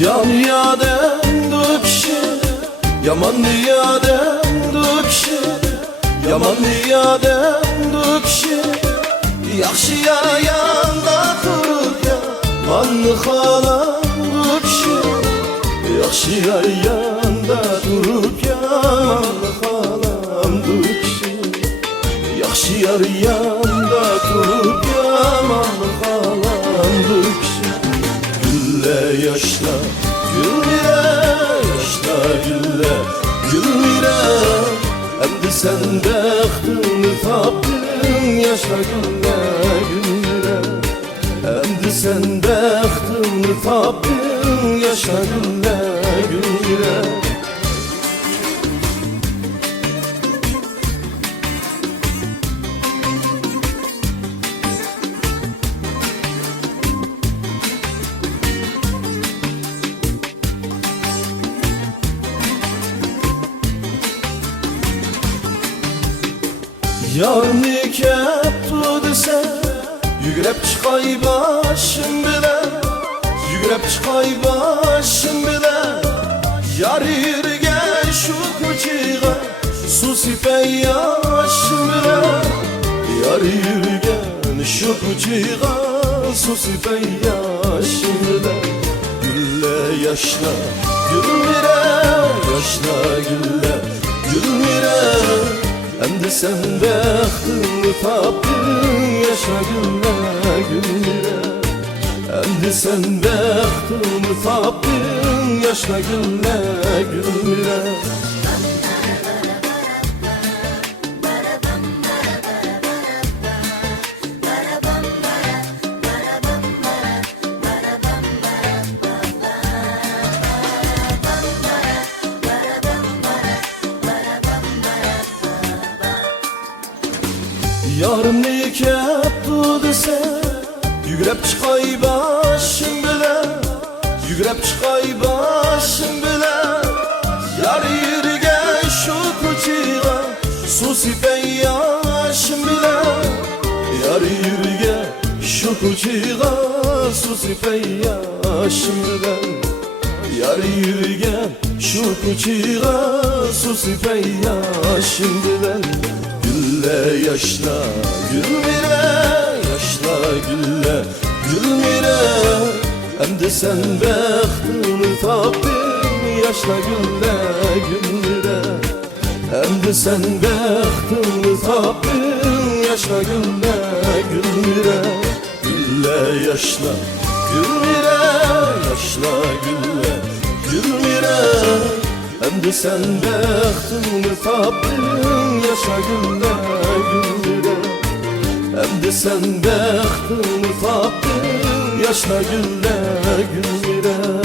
Yan yadem kişi, yaman yadem kişi, yaman yadem kişi. Yaxşı yanda durur yaman xalam kişi, yaxşı yanda durur yaman xalam kişi, yaxşı yanda durur yaman xalam kişi. Gülle yaşla, gülmire, yaşla gülle, gülmire. Endi sen bəxtini tapdın, yaşla gülle, gülmire. Endi sen bəxtini tapdın, yaşla gülle, gülmire. Yarını keptu dese, yügrep çıkay başım bile, yügrep çıkay başım bile. Yar yirge şu kuciğa, su sipey yaşım bile. Yar yirge şu kuciğa, su sipey yaşım bile. Gülle yaşla, gülmire, yaşla gülle, gülmire. Endi sen bəxtini tapdın, yaşa gülle, gülmire. Endi sen bəxtini tapdın, yaşa gülle, gülmire. Yarım ne keptu dese, yügrep çıkay başım bile, yügrep çıkay başım bile. Yar yirge şu kuciğa, su sipey yaşım bile. Yar yirge şu kuciğa, su sipey yaşım bile. Yar yirge şu kuciğa, su sipey yaşım bile. Gülle yaşla, gülmire, yaşla gülle, gülmire. Endi sen bəxtini tapdın, yaşla gülle, gülmire. Endi sen bəxtini tapdın, yaşla gülle, gülmire. Gülle yaşla, gülmire, yaşla gülle, gülmire. Endi sen bəxtini tapdın, yaşa gülle, gülmire. Endi sen bəxtini tapdın, yaşa gülle, gülmire.